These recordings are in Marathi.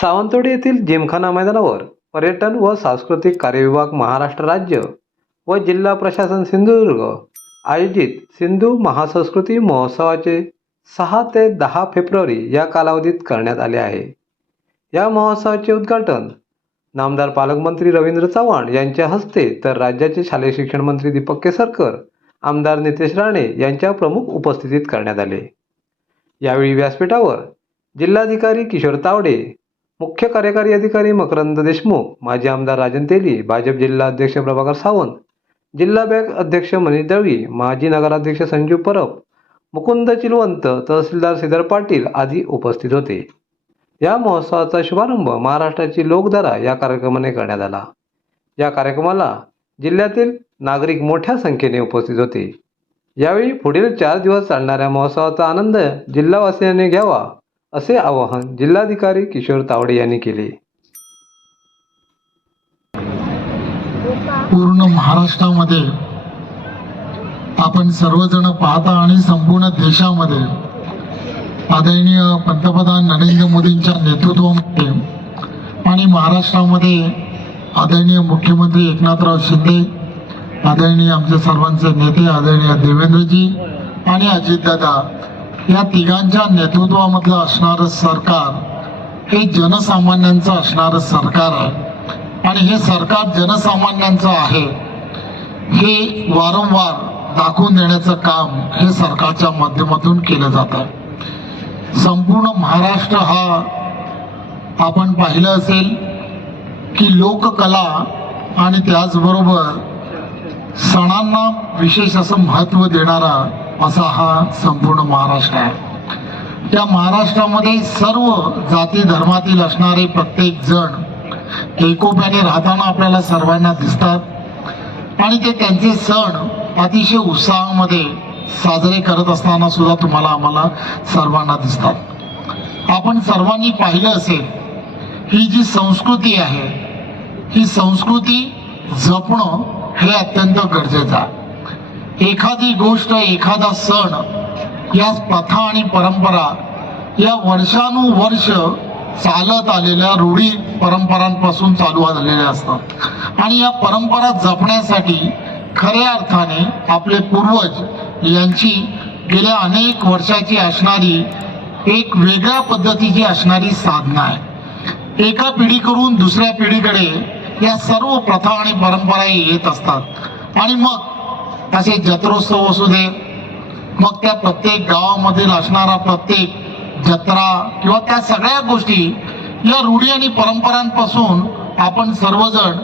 सावंतवाडी येथील जिमखाना मैदानावर पर्यटन व सांस्कृतिक कार्य विभाग महाराष्ट्र राज्य व जिल्हा प्रशासन सिंधुदुर्ग आयोजित सिंधू महासंस्कृती महोत्सवाचे सहा ते दहा फेब्रुवारी या कालावधीत करण्यात आले आहे. या महोत्सवाचे उद्घाटन नामदार पालकमंत्री रवींद्र चव्हाण यांच्या हस्ते तर राज्याचे शालेय शिक्षण मंत्री दीपक केसरकर आमदार नितेश राणे यांच्या प्रमुख उपस्थितीत करण्यात आले. यावेळी व्यासपीठावर जिल्हाधिकारी किशोर तावडे मुख्य कार्यकारी अधिकारी मकरंद देशमुख माजी आमदार राजन तेली भाजप जिल्हा अध्यक्ष प्रभाकर सावंत जिल्हा बँक अध्यक्ष मनीष दळवी माजी नगराध्यक्ष संजीव परब मुकुंद चिलवंत तहसीलदार श्रीधर पाटील आदी उपस्थित होते. या महोत्सवाचा शुभारंभ महाराष्ट्राची लोकधारा या कार्यक्रमाने करण्यात आला. या कार्यक्रमाला जिल्ह्यातील नागरिक मोठ्या संख्येने उपस्थित होते. यावेळी पुढील चार दिवस चालणाऱ्या महोत्सवाचा आनंद जिल्हावासियांनी घ्यावा असे आवाहन जिल्हाधिकारी किशोर तावडे यांनी केले. पूर्ण महाराष्ट्रामध्ये आपण सर्वजण पाहता आणि संपूर्ण देशामध्ये आदरणीय पंतप्रधान नरेंद्र मोदींच्या नेतृत्वामध्ये आणि महाराष्ट्रामध्ये आदरणीय मुख्यमंत्री एकनाथराव शिंदे आदरणीय आमचे सर्वांचे नेते आदरणीय देवेंद्रजी आणि अजितदादा या तिघांच्या नेतृत्वामधलं असणारं सरकार हे जनसामान्यांचं असणारं सरकार आहे. आणि हे सरकार जनसामान्यांचं आहे. हे वारंवार दाखवून देण्याचं काम हे सरकारच्या माध्यमातून केलं जात आहे. संपूर्ण महाराष्ट्र हा आपण पाहिलं असेल की लोककला आणि त्याचबरोबर सणांना विशेष असं महत्त्व देणारा असा हा संपूर्ण महाराष्ट्र आहे. त्या महाराष्ट्रामध्ये सर्व जाती धर्मातील असणारे प्रत्येक जण एकोप्याने राहताना आपल्याला सर्वांना दिसतात. आणि ते त्यांचे सण अतिशय उत्साहामध्ये साजरे करत असताना सुद्धा तुम्हाला आम्हाला सर्वांना दिसतात. आपण सर्वांनी पाहिलं असेल ही जी संस्कृती आहे ही संस्कृती जपणं हे अत्यंत गरजेचं आहे. एखादी गोष्ट एखादा सण या प्रथा आणि परंपरा या वर्षानुवर्ष चालत आलेल्या रूढी परंपरांपासून चालू झालेल्या असतात. आणि या परंपरा जपण्यासाठी खऱ्या अर्थाने आपले पूर्वज यांची गेल्या अनेक वर्षाची असणारी एक वेगळ्या पद्धतीची असणारी साधना आहे. एका पिढीकडून दुसऱ्या पिढीकडे या सर्व प्रथा आणि परंपरा येत असतात. आणि मग असे जत्रोत्सव असू दे मग त्या प्रत्येक गावामधील असणारा प्रत्येक जत्रा किंवा त्या सगळ्या गोष्टी या रूढी आणि परंपरांपासून आपण सर्वजण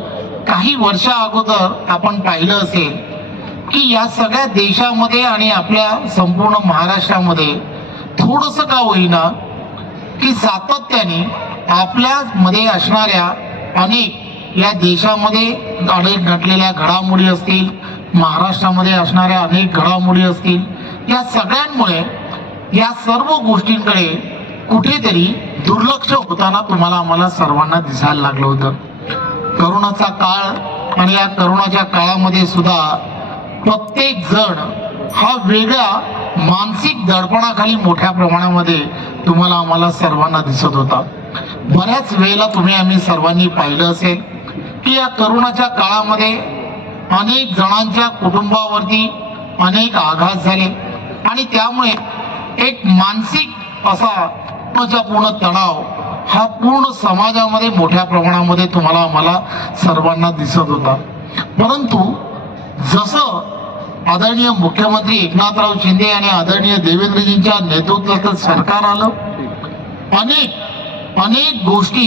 काही वर्षा अगोदर आपण पाहिलं असेल की या सगळ्या देशामध्ये आणि आपल्या संपूर्ण महाराष्ट्रामध्ये थोडस का होईना की सातत्याने आपल्या मध्ये असणाऱ्या अनेक या देशामध्ये अनेक घडलेल्या घडामोडी असतील महाराष्ट्रामध्ये असणाऱ्या अनेक घडामोडी असतील या सगळ्यांमुळे या सर्व गोष्टींकडे कुठेतरी दुर्लक्ष होताना तुम्हाला आम्हाला सर्वांना दिसायला लागलं होतं. करोनाचा काळ आणि या करोनाच्या काळामध्ये सुद्धा प्रत्येक जण हा वेगळा मानसिक दडपणाखाली मोठ्या प्रमाणामध्ये तुम्हाला आम्हाला सर्वांना दिसत होता. बऱ्याच वेळेला तुम्ही आम्ही सर्वांनी पाहिलं असेल की या करोनाच्या काळामध्ये अनेक जणांच्या कुटुंबावरती अनेक आघात झाले. आणि त्यामुळे एक मानसिक असा पूर्ण तणाव हा पूर्ण समाजामध्ये मोठ्या प्रमाणामध्ये तुम्हाला आम्हाला सर्वांना दिसत होता. परंतु जसं आदरणीय मुख्यमंत्री एकनाथराव शिंदे आणि आदरणीय देवेंद्रजींच्या नेतृत्वात सरकार आलं अनेक अनेक गोष्टी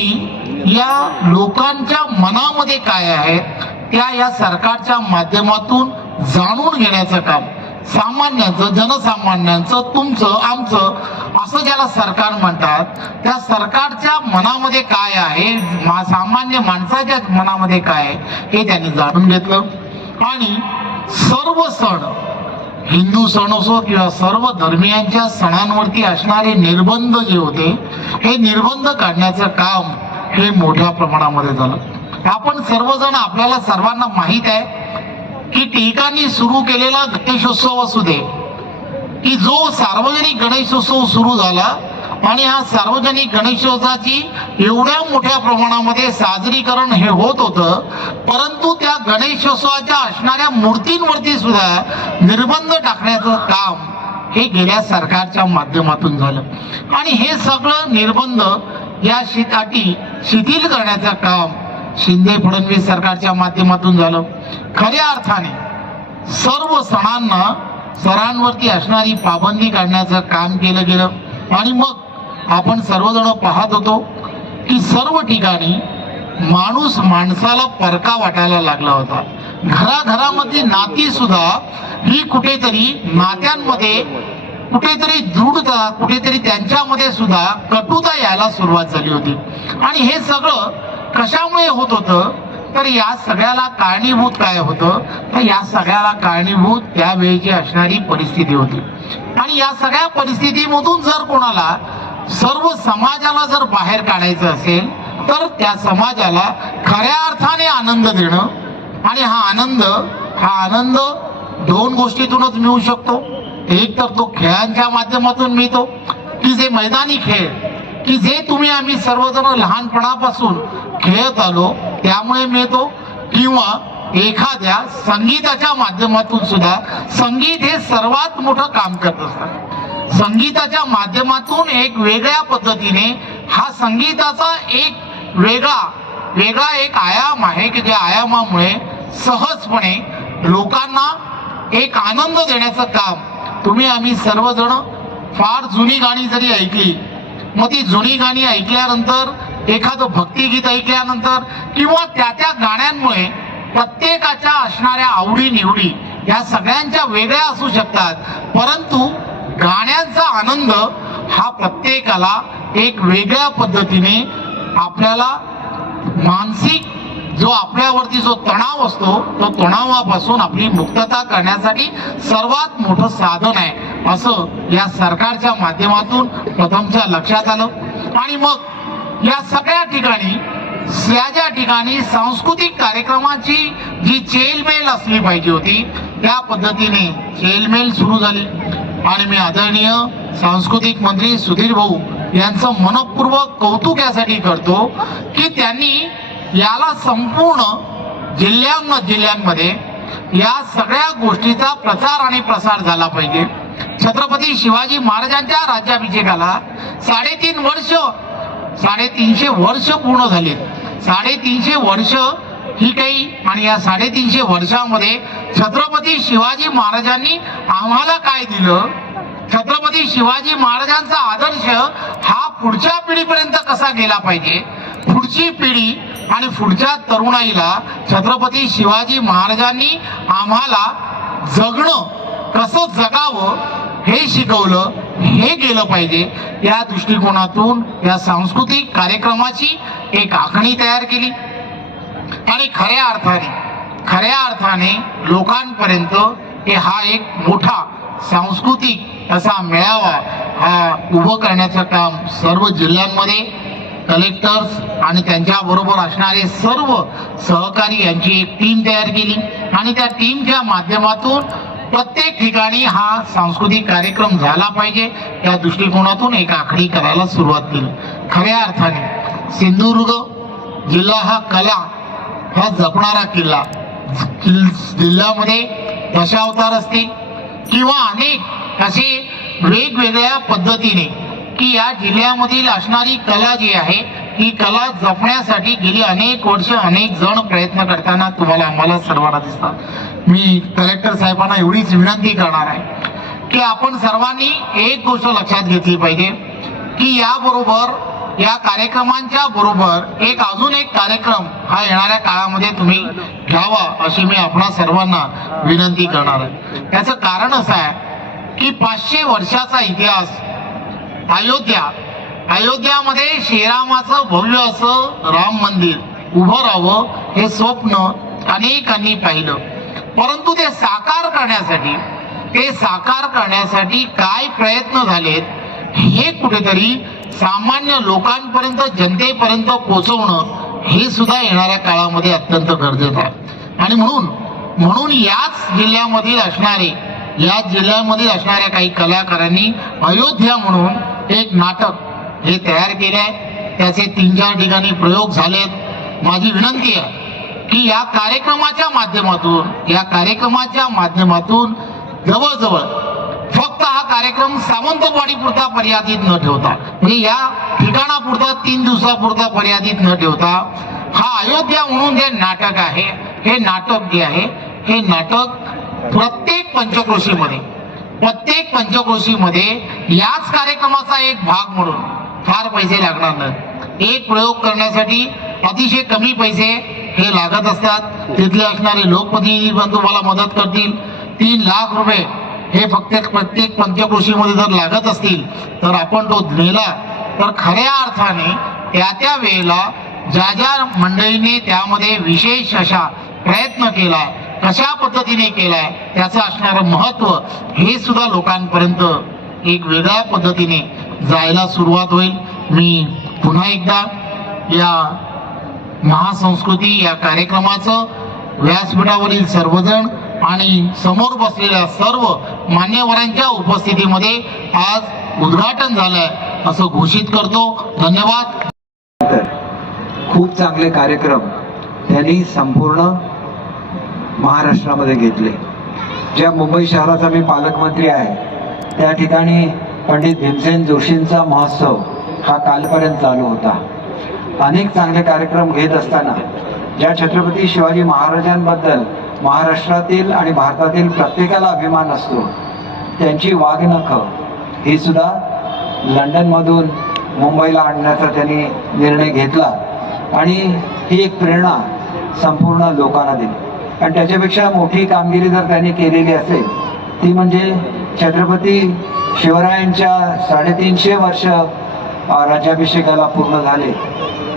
या लोकांच्या मनामध्ये काय आहेत त्या या सरकारच्या माध्यमातून जाणून घेण्याचं काम. सामान्यांचं जनसामान्यांचं तुमचं आमचं असं ज्याला सरकार म्हणतात त्या सरकारच्या मनामध्ये काय आहे? मा- सामान्य माणसाच्या मनामध्ये काय आहे? हे त्यांनी जाणून घेतलं. आणि सर्व सण हिंदू सण असो किंवा सर्व धर्मियांच्या सणांवरती असणारे निर्बंध जे होते हे निर्बंध काढण्याचं काम हे मोठ्या प्रमाणामध्ये झालं. आपण सर्वजण आपल्याला सर्वांना माहीत आहे की टिळकांनी सुरू केलेला गणेशोत्सव असू दे की जो सार्वजनिक गणेशोत्सव सुरू झाला आणि हा सार्वजनिक गणेशोत्सवाची एवढ्या मोठ्या प्रमाणामध्ये साजरीकरण हे होत होतं परंतु त्या गणेशोत्सवाच्या असणाऱ्या मूर्तींवरती सुद्धा निर्बंध टाकण्याचं काम हे गेल्या सरकारच्या माध्यमातून झालं. आणि हे सगळं निर्बंध या शीत शिथिल करण्याचं काम शिंदे फडणवीस सरकारच्या माध्यमातून झालं. खऱ्या अर्थाने सर्व सणांना सणांवरती असणारी पाबंदी काढण्याचं काम केलं गेलं. आणि मग आपण सर्वजण पाहत होतो की सर्व ठिकाणी माणूस माणसाला परका वाटायला लागला होता. घराघरामधली नाती सुद्धा ही कुठेतरी नात्यांमध्ये कुठेतरी दृढता कुठेतरी त्यांच्यामध्ये सुद्धा कटुता यायला सुरुवात झाली होती. आणि हे सगळं कशामुळे होत होतं? तर या सगळ्याला कारणीभूत काय होतं? तर या सगळ्याला कारणीभूत त्यावेळेची असणारी परिस्थिती होती. आणि या सगळ्या परिस्थितीमधून जर कोणाला सर्व समाजाला जर बाहेर काढायचं असेल तर त्या समाजाला खऱ्या अर्थाने आनंद देणं. आणि हा आनंद हा आनंद दोन गोष्टीतूनच मिळू शकतो. एक तर तो खेळांच्या माध्यमातून मिळतो की जे मैदानी खेळ की जे तुम्ही आम्ही सर्वजण लहानपणापासून खेळत आलो त्यामुळे मिळतो. किंवा एखाद्या संगीताच्या माध्यमातून सुद्धा संगीत हे सर्वात मोठं काम करत असतात संगीताच्या माध्यमातून एक वेगळ्या पद्धतीने हा संगीताचा एक वेगळा वेगळा एक आयाम आहे की ज्या आयामामुळे सहजपणे लोकांना एक आनंद देण्याचं काम तुम्ही आम्ही सर्वजण फार जुनी गाणी जरी ऐकली मग ती जुनी गाणी ऐकल्यानंतर एखादं भक्तिगीत ऐकल्यानंतर किंवा त्या त्या गाण्यांमुळे प्रत्येकाच्या असणाऱ्या आवडी निवडी या सगळ्यांच्या वेगळ्या असू शकतात. परंतु गाण्यांचा आनंद हा प्रत्येकाला एक वेगळ्या पद्धतीने आपल्याला मानसिक जो आपल्यावरती जो तणाव असतो तो तणावापासून आपली मुक्तता करण्यासाठी सर्वात मोठं साधन आहे. असं या सरकारच्या माध्यमातून प्रथमच्या लक्षात आलं. आणि मग या सगळ्या ठिकाणी या ज्या ठिकाणी सांस्कृतिक कार्यक्रमाची जी चेलमेल असली पाहिजे होती त्या पद्धतीने चेलमेल सुरू झाली. आणि मी आदरणीय सांस्कृतिक मंत्री सुधीर भाऊ यांचं मनपूर्वक कौतुक यासाठी करतो की त्यांनी याला संपूर्ण जिल्ह्यां जिल्ह्यांमध्ये या सगळ्या गोष्टीचा प्रचार आणि प्रसार झाला पाहिजे. छत्रपती शिवाजी महाराजांच्या राज्याभिषेकाला साडेतीन वर्ष साडेतीनशे वर्ष पूर्ण झालेत. साडेतीनशे वर्ष ही काही आणि या साडेतीनशे वर्षामध्ये छत्रपती शिवाजी महाराजांनी आम्हाला काय दिलं? छत्रपती शिवाजी महाराजांचा आदर्श हा पुढच्या पिढीपर्यंत कसा गेला पाहिजे? पुढची पिढी आणि पुढच्या तरुणाईला छत्रपती शिवाजी महाराजांनी आम्हाला जगणं कसं जगावं हे शिकवलं हे केलं पाहिजे या दृष्टिकोनातून या सांस्कृतिक कार्यक्रमाची एक आखणी तयार केली. आणि खऱ्या अर्थाने खऱ्या अर्थाने लोकांपर्यंत हे हा एक मोठा सांस्कृतिक असा मेळावा हा उभं करण्याचं काम सर्व जिल्ह्यांमध्ये कलेक्टर्स आणि त्यांच्याबरोबर असणारे सर्व सहकारी यांची एक टीम तयार केली. आणि त्या टीमच्या माध्यमातून प्रत्येक ठिकाणी हा सांस्कृतिक कार्यक्रम झाला पाहिजे. या दृष्टिकोनातून एक आखणी करायला सुरुवात केली. खऱ्या अर्थाने सिंधुदुर्ग जिल्हा हा कला हा जपणारा किल्ला. जिल्ह्यामध्ये दशावतार असतील किंवा अनेक असे वेगवेगळ्या पद्धतीने की या जिल्ह्यामधील असणारी कला जी आहे ही कला जपण्यासाठी गेली अनेक वर्ष अनेक जण प्रयत्न करताना तुम्हाला आम्हाला सर्वांना दिसतात. मी कलेक्टर साहेबांना एवढीच विनंती करणार आहे की आपण सर्वांनी एक गोष्ट लक्षात घेतली पाहिजे की याबरोबर या कार्यक्रमांच्या बरोबर एक अजून एक कार्यक्रम हा येणाऱ्या काळामध्ये तुम्ही घ्यावा अशी मी आपणा सर्वांना विनंती करणार आहे. त्याचं कारण असं आहे की पाचशे वर्षाचा इतिहास अयोध्या अयोध्यामध्ये श्रीरामाचं भव्य असं राम मंदिर उभं राहावं हे स्वप्न अनेकांनी पाहिलं. परंतु ते साकार करण्यासाठी ते साकार करण्यासाठी काय प्रयत्न झालेत हे कुठेतरी सामान्य लोकांपर्यंत जनतेपर्यंत पोहोचवणं हे सुद्धा येणाऱ्या काळामध्ये अत्यंत गरजेचं आहे. आणि म्हणून म्हणून याच जिल्ह्यामधील असणारे या जिल्ह्यामधील असणाऱ्या काही कलाकारांनी अयोध्या म्हणून एक नाटक हे तयार केलं आहे त्याचे तीन चार ठिकाणी प्रयोग झालेत. माझी विनंती आहे की या कार्यक्रमाच्या माध्यमातून या कार्यक्रमाच्या माध्यमातून जवळजवळ फक्त हा कार्यक्रम सावंतवाडी पुरता मर्यादित न ठेवता म्हणजे या ठिकाणापुरता तीन दिवसापुरता मर्यादित न ठेवता हा अयोध्या म्हणून जे नाटक आहे हे नाटक जे आहे हे नाटक प्रत्येक पंचक्रोशीमध्ये प्रत्येक पंचक्रोशीमध्ये याच कार्यक्रमाचा एक भाग म्हणून फार पैसे लागणार नाही एक प्रयोग करण्यासाठी अतिशय कमी पैसे हे लागत असतात. तिथले असणारे लोकप्रतिनिधी पण तुम्हाला मदत करतील. तीन लाख रुपये हे फक्त प्रत्येक पंचकृषीमध्ये जर लागत असतील तर आपण तो दिला तर खऱ्या अर्थाने त्या त्या वेळेला ज्या ज्या मंडळींनी त्यामध्ये विशेष अशा प्रयत्न केला कशा पद्धतीने केला त्याचं असणारं महत्त्व हे सुद्धा लोकांपर्यंत एक वेगळ्या पद्धतीने जायला सुरुवात होईल. मी पुन्हा एकदा या महासंस्कृती या कार्यक्रमाचं व्यासपीठावरील सर्वजण आणि समोर बसलेल्या सर्व मान्यवरांच्या उपस्थितीमध्ये आज उद्घाटन झालंय असं घोषित करतो. धन्यवाद. खूप चांगले कार्यक्रम त्यांनी संपूर्ण महाराष्ट्रामध्ये घेतले. ज्या मुंबई शहराचा मी पालकमंत्री आहे त्या ठिकाणी पंडित भीमसेन जोशींचा महोत्सव हा कालपर्यंत चालू होता. अनेक चांगले कार्यक्रम घेत असताना ज्या छत्रपती शिवाजी महाराजांबद्दल महाराष्ट्रातील आणि भारतातील प्रत्येकाला अभिमान असतो त्यांची वाघनखं ही सुद्धा लंडनमधून मुंबईला आणण्याचा त्यांनी निर्णय घेतला आणि ही एक प्रेरणा संपूर्ण लोकांना दिली. आणि त्याच्यापेक्षा मोठी कामगिरी जर त्यांनी केलेली असेल ती म्हणजे छत्रपती शिवरायांच्या साडेतीनशे वर्ष राज्याभिषेकाला पूर्ण झाले.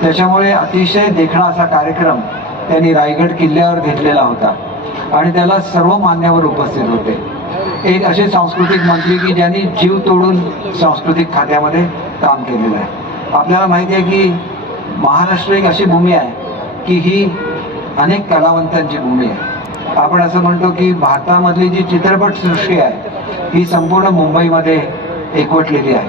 त्याच्यामुळे अतिशय देखणा असा कार्यक्रम त्यांनी रायगड किल्ल्यावर घेतलेला होता. आणि त्याला सर्व मान्यवर उपस्थित होते. एक असे सांस्कृतिक मंत्री की ज्यांनी जीव तोडून सांस्कृतिक खात्यामध्ये काम केलेलं आहे. आपल्याला माहिती आहे की महाराष्ट्र एक अशी भूमी आहे की ही अनेक कलावंतांची भूमी आहे. आपण असं म्हणतो की भारतामधली जी चित्रपटसृष्टी आहे ही संपूर्ण मुंबईमध्ये एकवटलेली आहे.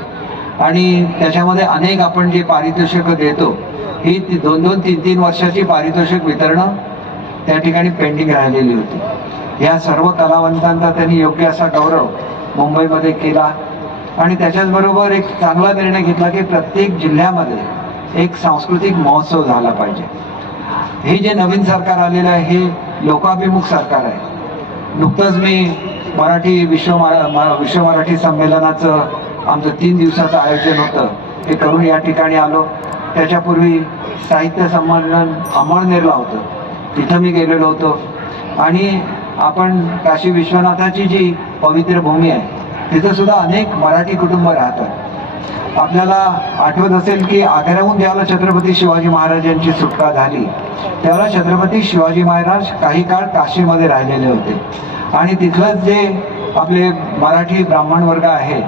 आणि त्याच्यामध्ये अनेक आपण जे पारितोषिकं देतो ही दोन दोन तीन तीन वर्षाची पारितोषिक वितरणं त्या ठिकाणी पेंडिंग राहिलेली होती. या सर्व कलावंतांचा त्यांनी योग्य असा गौरव मुंबईमध्ये केला आणि त्याच्याचबरोबर एक चांगला निर्णय घेतला की प्रत्येक जिल्ह्यामध्ये एक सांस्कृतिक महोत्सव झाला पाहिजे. हे जे नवीन सरकार आलेलं आहे हे लोकाभिमुख सरकार आहे. नुकतंच मी मराठी विश्व मरा- म- विश्व मराठी संमेलनाचं आमचं तीन दिवसाचं आयोजन होतं. ते करून या ठिकाणी आलो. त्याच्यापूर्वी साहित्य संमेलन अमळनेरला होतं. तिथं मी गेलेलो होतो. आणि आपण काशी विश्वनाथाची जी पवित्र भूमी आहे तिथं सुद्धा अनेक मराठी कुटुंब राहतात. आपल्याला आठवत असेल की आग्र्याहून ज्याला छत्रपती शिवाजी महाराजांची सुटका झाली. त्याला छत्रपती शिवाजी महाराज काही काळ काशीमध्ये राहिलेले होते. आणि तिथलंच जे आपले मराठी ब्राह्मण वर्ग आहे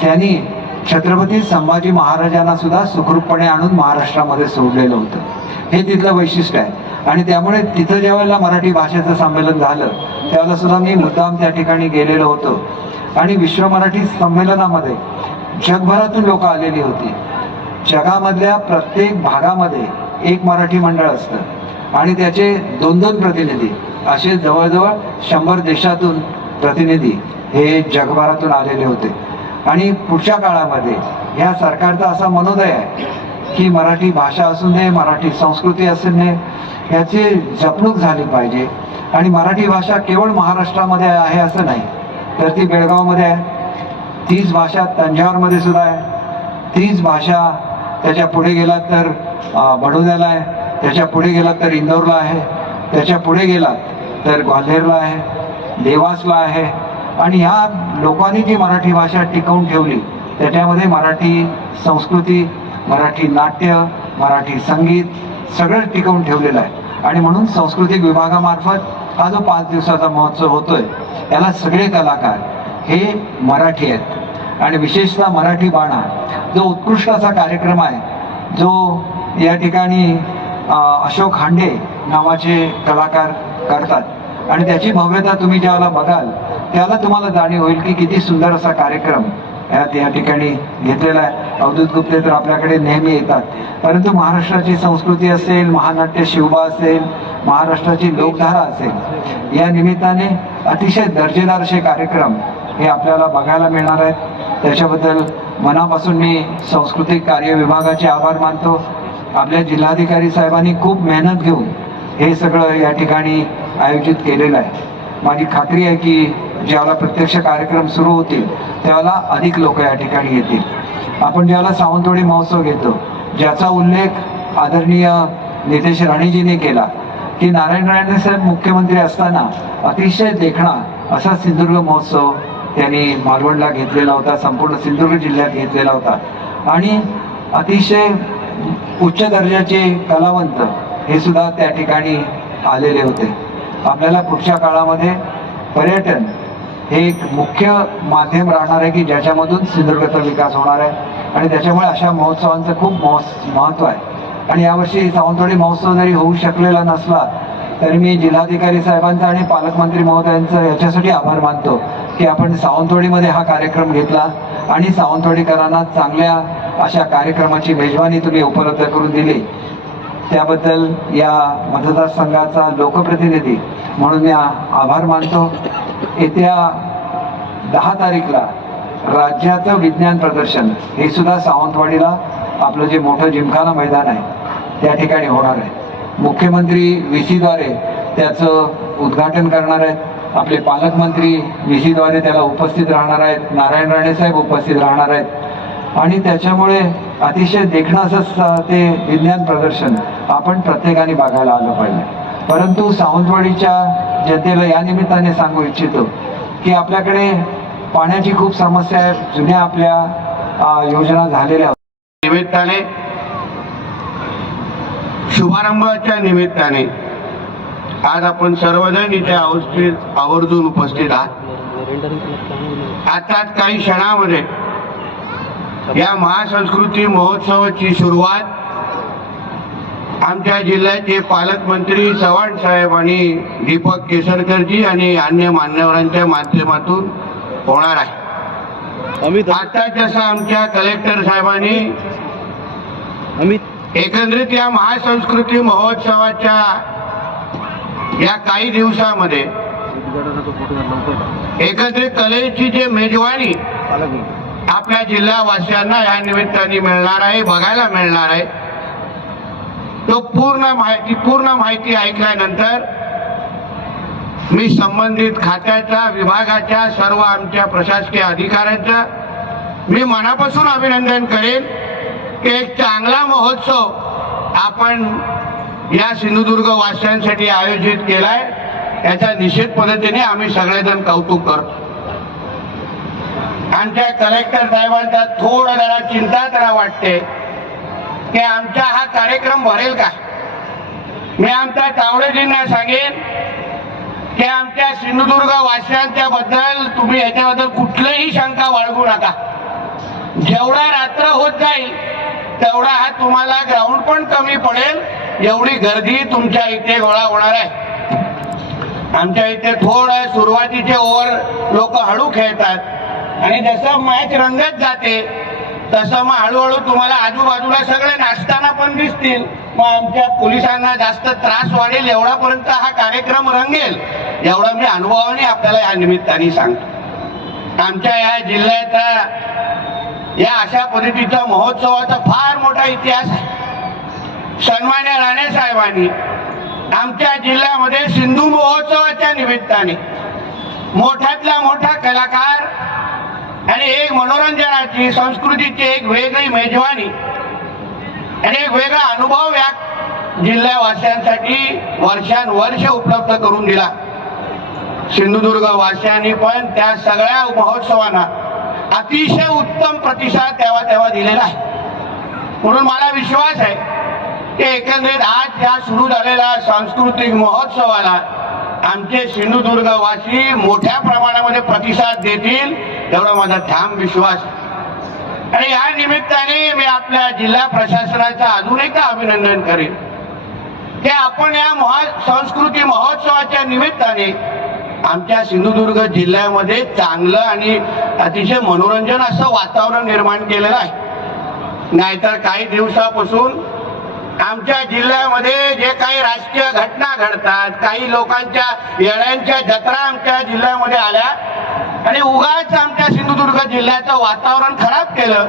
त्यांनी छत्रपती संभाजी महाराजांना सुद्धा सुखरूपपणे आणून महाराष्ट्रामध्ये सोडलेलं होतं. हे तिथलं वैशिष्ट्य आहे. आणि त्यामुळे तिथं ज्या वेळेला मराठी भाषेचं संमेलन झालं त्यावेळेला सुद्धा मी मुद्दाम त्या ठिकाणी गेलेलो होतो. आणि विश्व मराठी संमेलनामध्ये जगभरातून लोक आलेली होती. जगामधल्या प्रत्येक भागामध्ये एक मराठी मंडळ असतं. आणि त्याचे दोन दोन प्रतिनिधी असे जवळजवळ शंभर देशातून प्रतिनिधी हे जगभरातून आलेले होते. आणि पुढच्या काळामध्ये ह्या सरकारचा असा मनोदय आहे की मराठी भाषा असून नये मराठी संस्कृती असून नये याची जपणूक झाली पाहिजे. आणि मराठी भाषा केवळ महाराष्ट्रामध्ये आहे असं नाही तर ती बेळगावमध्ये आहे. तीच भाषा तंजावरमध्ये सुद्धा आहे. तीच भाषा त्याच्या पुढे गेलात तर बडोद्याला आहे. त्याच्या पुढे गेलात तर इंदोरला आहे. त्याच्या पुढे गेलात तर ग्वाल्हेरला आहे. देवासला आहे. आणि ह्या लोकांनी जी मराठी भाषा टिकवून ठेवली त्याच्यामध्ये मराठी संस्कृती मराठी नाट्य मराठी संगीत सगळं टिकवून ठेवलेलं आहे. आणि म्हणून सांस्कृतिक विभागामार्फत हा जो पाच दिवसाचा महोत्सव होतोय याला सगळे कलाकार हे मराठी आहेत. आणि विशेषतः मराठी बाणा जो उत्कृष्ट असा कार्यक्रम आहे जो या ठिकाणी अशोक हांडे नावाचे कलाकार करतात. आणि त्याची भव्यता तुम्ही ज्यावेळेला बघाल त्याला तुम्हाला जाणीव होईल की किती सुंदर असा कार्यक्रम यात या ठिकाणी घेतलेला आहे. अवधूत गुप्ते तर आपल्याकडे नेहमी येतात. परंतु महाराष्ट्राची संस्कृती असेल महानाट्य शिवबा असेल महाराष्ट्राची लोकधारा असेल या निमित्ताने अतिशय दर्जेदार असे कार्यक्रम हे आपल्याला बघायला मिळणार आहेत. त्याच्याबद्दल मनापासून मी सांस्कृतिक कार्य विभागाचे आभार मानतो. आपल्या जिल्हाधिकारी साहेबांनी खूप मेहनत घेऊन हे सगळं या ठिकाणी आयोजित केलेलं आहे. माझी खात्री आहे की ज्यावेळेला प्रत्यक्ष कार्यक्रम सुरू होतील त्यावेळेला अधिक लोक या ठिकाणी येतील. आपण ज्यावेळेला सावंतवाडी महोत्सव घेतो ज्याचा उल्लेख आदरणीय नितेश राणेजीने केला की नारायण राणे साहेब मुख्यमंत्री असताना अतिशय देखणा असा सिंधुदुर्ग महोत्सव त्यांनी मालवणला घेतलेला होता संपूर्ण सिंधुदुर्ग जिल्ह्यात घेतलेला होता. आणि अतिशय उच्च दर्जाचे कलावंत हे सुद्धा त्या ठिकाणी आलेले होते. आपल्याला पुढच्या काळामध्ये पर्यटन हे एक मुख्य माध्यम राहणार आहे की ज्याच्यामधून सिंधुदुर्गाचा विकास होणार आहे. आणि त्याच्यामुळे अशा महोत्सवांचं खूप महोत्स- महत्त्व आहे. आणि यावर्षी सावंतवाडी महोत्सव जरी होऊ शकलेला नसला तरी मी जिल्हाधिकारी साहेबांचा आणि पालकमंत्री महोदयांचा याच्यासाठी आभार मानतो की आपण सावंतवाडीमध्ये हा कार्यक्रम घेतला आणि सावंतवाडीकरांना चांगल्या अशा कार्यक्रमाची मेजवानी तुम्ही उपलब्ध करून दिली. त्याबद्दल या मतदारसंघाचा लोकप्रतिनिधी म्हणून मी आभार मानतो. येत्या दहा तारीखला राज्याचं विज्ञान प्रदर्शन हे सुद्धा सावंतवाडीला आपलं जे मोठं जिमखाना मैदान आहे त्या ठिकाणी होणार आहे. मुख्यमंत्री व्ही सीद्वारे त्याचं उद्घाटन करणार आहेत. आपले पालकमंत्री व्ही सीद्वारे त्याला उपस्थित राहणार आहेत. नारायण राणे साहेब उपस्थित राहणार आहेत. आणि त्याच्यामुळे अतिशय देखणं ते विज्ञान प्रदर्शन आपण प्रत्येकाने बघायला आलं पाहिजे. परंतु सावंतवाडीच्या जनतेला या निमित्ताने सांगू इच्छितो की आपल्याकडे पाण्याची खूप समस्या आहे जुन्या आपल्या योजना झालेल्या निमित्ताने शुभारंभाच्या निमित्ताने आज आपण सर्वजण इथे आवर्जून उपस्थित आहात. आताच काही क्षणामध्ये या महासंस्कृती महोत्सवाची सुरुवात आमच्या जिल्ह्याचे पालकमंत्री चव्हाण साहेब आणि दीपक केसरकरजी आणि अन्य मान्यवरांच्या माध्यमातून होणार आहे. आता जसं आमच्या कलेक्टर साहेबांनी अमित. एकंदरीत या महासंस्कृती महोत्सवाच्या या काही दिवसामध्ये एकत्रित कलेची जे मेजवानी आपल्या जिल्हावासियांना या निमित्ताने मिळणार आहे बघायला मिळणार आहे. तो पूर्ण माहिती पूर्ण माहिती ऐकल्यानंतर मी संबंधित खात्याच्या विभागाच्या सर्व आमच्या प्रशासकीय अधिकाऱ्यांचा मी मनापासून अभिनंदन करेन की एक चांगला महोत्सव आपण या सिंधुदुर्ग वासियांसाठी आयोजित केलाय. याच्या निश्चित पद्धतीने आम्ही सगळेजण कौतुक करतो. आमच्या कलेक्टर साहेबांचा थोडं जरा चिंता जरा वाटते. की आमचा हा कार्यक्रम भरेल का? मी आमच्या तावडेजींना सांगेन की आमच्या सिंधुदुर्ग वासियांच्या बद्दल तुम्ही याच्याबद्दल कुठलीही शंका बाळगू नका. जेवढा रात्र होत जाईल तेवढा हा तुम्हाला ग्राउंड पण कमी पडेल एवढी गर्दी तुमच्या इथे गोळा होणार आहे. आमच्या इथे थोडं सुरुवातीचे ओव्हर लोक हळू खेळतात. आणि जसं मॅच रंगत जाते तसं मग हळूहळू तुम्हाला आजूबाजूला सगळे नाचताना पण दिसतील. मग आमच्या पोलिसांना जास्त त्रास वाढेल एवढापर्यंत हा कार्यक्रम रंगेल. एवढा मी अनुभवाने आपल्याला या निमित्ताने सांगतो. आमच्या या जिल्ह्याचा या अशा पद्धतीचा महोत्सवाचा फार मोठा इतिहास आहे. सन्मान्य राणे साहेबांनी आमच्या जिल्ह्यामध्ये सिंधू महोत्सवाच्या निमित्ताने मोठ्यातला मोठा कलाकार आणि एक मनोरंजनाची संस्कृतीची एक वेगळी मेजवानी. आणि एक वेगळा अनुभव या जिल्ह्यावासियांसाठी वर्षानुवर्ष उपलब्ध करून दिला. सिंधुदुर्ग वासियांनी पण त्या सगळ्या महोत्सवांना अतिशय उत्तम प्रतिसाद तेव्हा तेव्हा दिलेला आहे. म्हणून मला विश्वास आहे की एकंदरीत आज या सुरू झालेल्या सांस्कृतिक महोत्सवाला आमचे सिंधुदुर्गवासी मोठ्या प्रमाणामध्ये प्रतिसाद देतील एवढा माझा ठाम विश्वास. आणि या निमित्ताने मी आपल्या जिल्हा प्रशासनाचं अजून एकदा अभिनंदन करेन. की आपण या महा संस्कृती महोत्सवाच्या निमित्ताने आमच्या सिंधुदुर्ग जिल्ह्यामध्ये चांगलं आणि अतिशय मनोरंजन असं वातावरण निर्माण केलेलं आहे. नाहीतर काही दिवसापासून आमच्या जिल्ह्यामध्ये जे काही राजकीय घटना घडतात काही लोकांच्या येळ्यांच्या जत्रा आमच्या जिल्ह्यामध्ये आल्या आणि उगाच आमच्या सिंधुदुर्ग जिल्ह्याचं वातावरण खराब केलं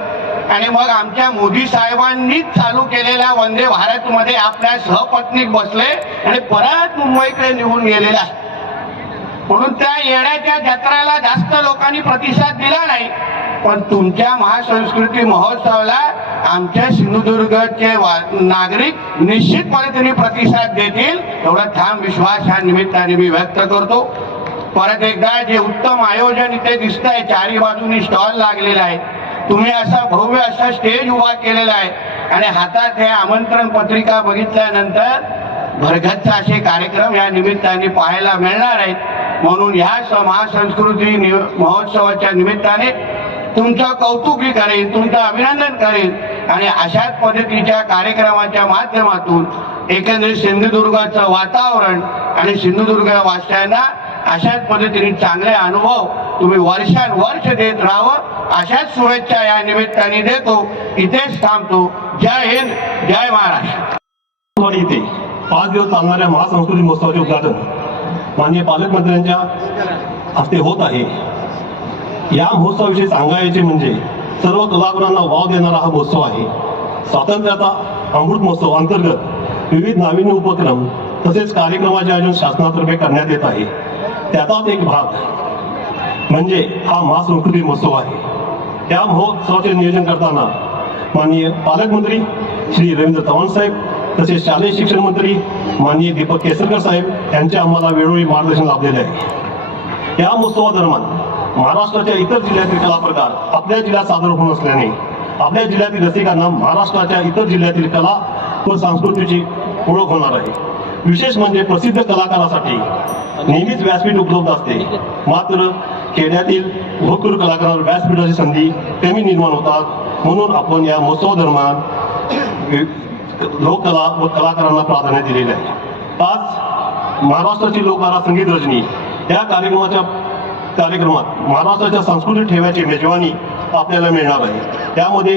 आणि मग आमच्या मोदी साहेबांनीच चालू केलेल्या वंदे भारतमध्ये आपल्या सहपत्नीक बसले आणि परत मुंबईकडे निघून गेलेले आहे म्हणून त्या येण्याच्या जत्रेला जास्त लोकांनी प्रतिसाद दिला नाही. पण तुमच्या महासंस्कृती महोत्सवाला आमच्या सिंधुदुर्गचे वा- नागरिक निश्चितपणे तुम्ही प्रतिसाद देतील एवढा ठाम विश्वास ह्या निमित्ताने मी व्यक्त करतो. परत एकदा जे उत्तम आयोजन इथे दिसत आहे चारी बाजूनी स्टॉल लागलेला आहे. तुम्ही असा भव्य असा स्टेज उभा केलेला आहे. आणि हातात हे आमंत्रण पत्रिका बघितल्यानंतर भरगच्च असे कार्यक्रम या निमित्ताने पाहायला मिळणार आहेत. म्हणून ह्या स- महासंस्कृती नि- महोत्सवाच्या निमित्ताने तुमचं कौतुकही करेन तुमचं अभिनंदन करेन. आणि अशाच पद्धतीच्या कार्यक्रमाच्या माध्यमातून एकंदरीत सिंधुदुर्गाचं वातावरण आणि सिंधुदुर्ग वासियांना अशाच पद्धतीने चांगले अनुभव तुम्ही वर्षानुवर्ष देत राहावं. अशाच शुभेच्छा या निमित्ताने देतो. इथेच थांबतो. जय हिंद जय महाराष्ट्र. इथे. पाच दिवस चालणाऱ्या महासंस्कृती महोत्सवाचे उद्घाटन माननीय पालकमंत्र्यांच्या हस्ते होत आहे. या महोत्सवाविषयी सांगायचे म्हणजे सर्व कलाकारांना वाव देणारा हा महोत्सव आहे. स्वातंत्र्याचा अमृत महोत्सव अंतर्गत विविध नाविन्य उपक्रम तसेच कार्यक्रमाचे आयोजन शासनातर्फे करण्यात येत आहे. त्याचाच एक भाग. म्हणजे हा महासंस्कृती महोत्सव आहे. या महोत्सवाचे नियोजन करताना माननीय पालकमंत्री श्री रवींद्र चव्हाण साहेब तसेच शालेय शिक्षण मंत्री माननीय दीपक केसरकर साहेब यांचे आम्हाला वेळोवेळी मार्गदर्शन लाभलेले आहे. या महोत्सवादरम्यान महाराष्ट्राच्या इतर जिल्ह्यातील कलाप्रकार आपल्या जिल्ह्यात सादर होत असल्याने आपल्या जिल्ह्यातील रसिकांना महाराष्ट्राच्या इतर जिल्ह्यातील कला व संस्कृतीची ओळख होणार आहे. विशेष म्हणजे प्रसिद्ध कलाकारासाठी. नेहमीच व्यासपीठ उपलब्ध असते. मात्र खेड्यातील भरपूर कलाकारांवर व्यासपीठाची संधी कमी निर्माण होतात. म्हणून आपण या महोत्सवादरम्यान लोककला व कलाकारांना प्राधान्य दिलेले आहे. आज महाराष्ट्राची लोककला संगीत रजनी. या कार्यक्रमाच्या कार्यक्रमात महाराष्ट्राच्या सांस्कृतिक ठेव्याची मेजवानी आपल्याला मिळणार आहे. त्यामध्ये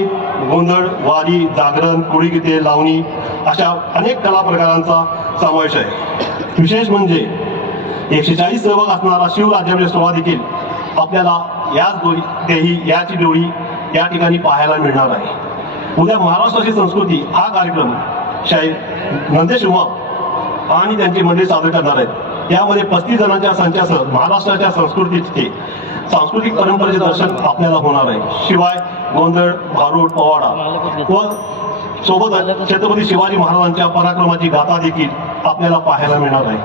गोंधळ वारी जागरण कोळीगीते लावणी अशा अनेक कला प्रकारांचा समावेश आहे. विशेष म्हणजे एकशे चाळीस सहभाग असणारा शिवराज्याभिषेक सोहळा देखील आपल्याला याच डोळी तेही याची डोळी या ठिकाणी पाहायला मिळणार आहे. उद्या महाराष्ट्राची संस्कृती हा कार्यक्रम शाहीर नंदेश उमा आणि त्यांची मंडळी सादर करणार आहेत. यामध्ये पस्तीस जणांच्या संचासह महाराष्ट्राच्या संस्कृतीचे सांस्कृतिक परंपरेचे दर्शन आपल्याला होणार आहे. शिवाय गोंधळ भारूड पवाडा व सोबतच छत्रपती शिवाजी महाराजांच्या पराक्रमाची गाथा देखील आपल्याला पाहायला मिळणार आहे.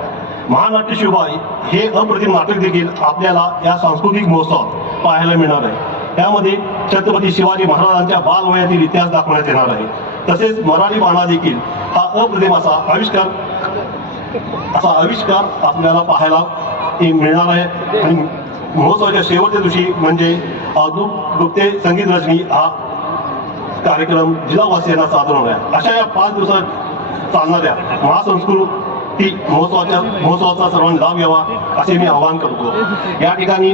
महानाट्य शिवाय हे अप्रतिम नाटक देखील आपल्याला या सांस्कृतिक महोत्सवात पाहायला मिळणार आहे. त्यामध्ये छत्रपती शिवाजी महाराजांच्या बालवयातील इतिहास दाखवण्यात येणार आहे. तसेच मराठी बाणा देखील हा अप्रतिम असा आविष्कार असा आविष्कार आपल्याला पाहायला मिळणार आहे. आणि महोत्सवाच्या शेवटच्या दिवशी म्हणजे अवधूत गुप्ते संगीत रजनी हा कार्यक्रम जिल्हावासियांना सादर होणार आहे. अशा या पाच दिवसात चालणाऱ्या महासंस्कृती महोत्सवाच्या महोत्सवाचा सर्वांनी लाभ घ्यावा असे मी आवाहन करतो. या ठिकाणी